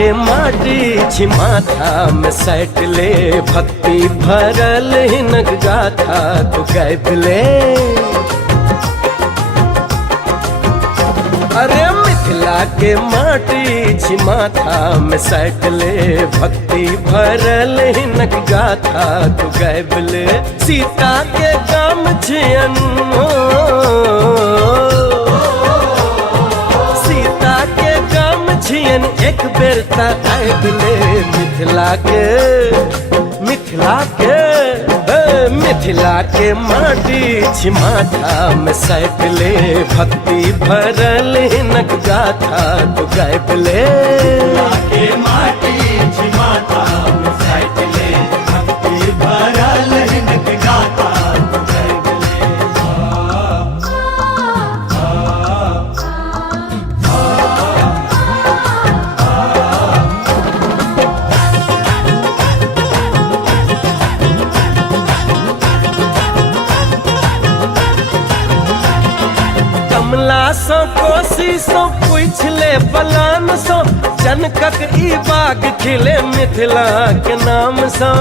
के माटी छिमाथा में सैटले भक्ति भरल हिनक गाथा तू कैबले। अरे मिथिला के माटी छिमाथा में सैटले भक्ति भरल हिनक गाथा तू कैबले। सीता के काम छियन एक बेर तले मिथिला के माटी छिमाथा में सैटले भक्ति भरल हिनक गाथा तू कैबले। के माटी छिमाथा में सैटले भक्ति भरल हिनक गाथा तू कैबले। कमला सो कोसी सो पूछ ले बलान सो जनकक ई बाग खिले मिथिला के नाम सो।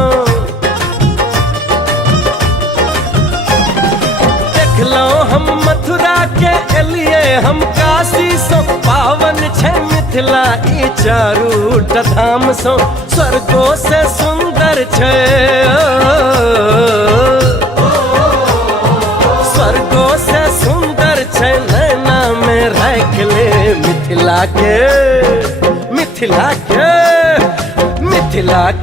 देखलो हम मथुरा के एलिए हम काशी सो पावन छे मिथिला ई चारू धाम सो। स्वर्गो से सुंदर छे स्वर्गो से सुंदर छे नैना में रखले मिथिला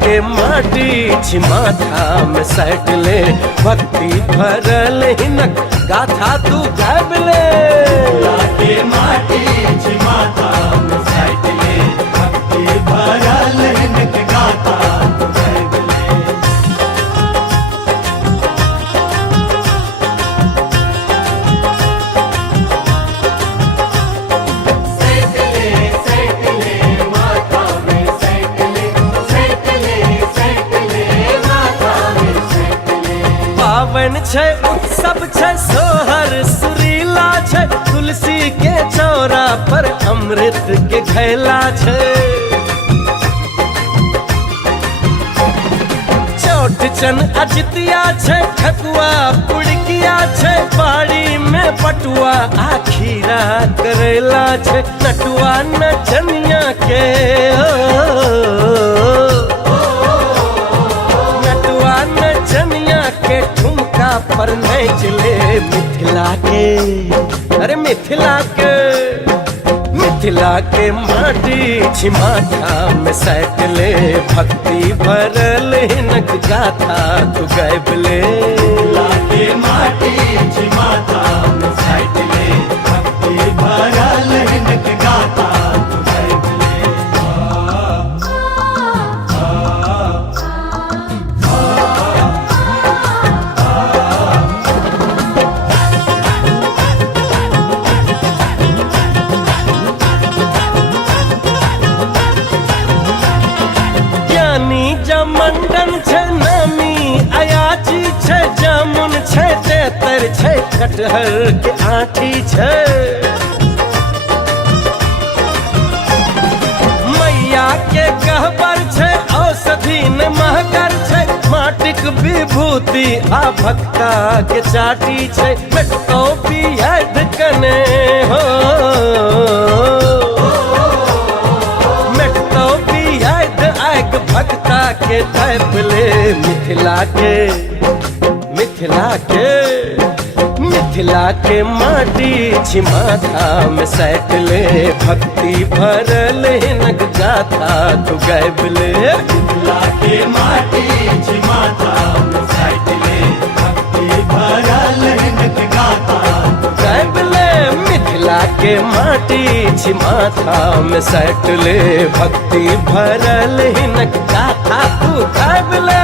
के माटी छिमाथा में सैटले भक्ति भरल हिनक गाथा तू कैबले। के माटी छिमाथा में सैटले भक्ति भरल हिनक गाथा तू कैबले। पावन छे उत्सव छे सोहर सुरीला छे तुलसी के चौरा पर अमृत के घैला छे। चौठ चन अजितिया छे ठकुआ पुड़किया छे बाड़ी में पटुआ आखीरा करेला छे नटुआ नचनिया के के ठुमका पर नाचले मिथिला के माटी छिमाथा में सैटले भक्ति भरल हिनक गाथा तू कैबले। के माटी छिमाथा में सैटले भक्ति भरल हिनक गाथा तू कैबले। मंडन छे नामी अयाची छे जामुन छे तेतर छे कटहर के आठी छे। मैया के कहबर छे औषधि न महकर छे माटिक विभूति आ भक्ता के चाटी छे। बेटो बियाद कने हो भक्ता के कैबले। मिथिला के माटी छिमाथा में सैटले भक्ति भरल हिनक गाथा तू कैबले। के माटी छिमाथा में सैटले भक्ति भरल हिनक गाथा तू कैबले। मिथिला के माटी छिमाथा में सैटले भक्ति भरल हिनक गाथा तू कैबले।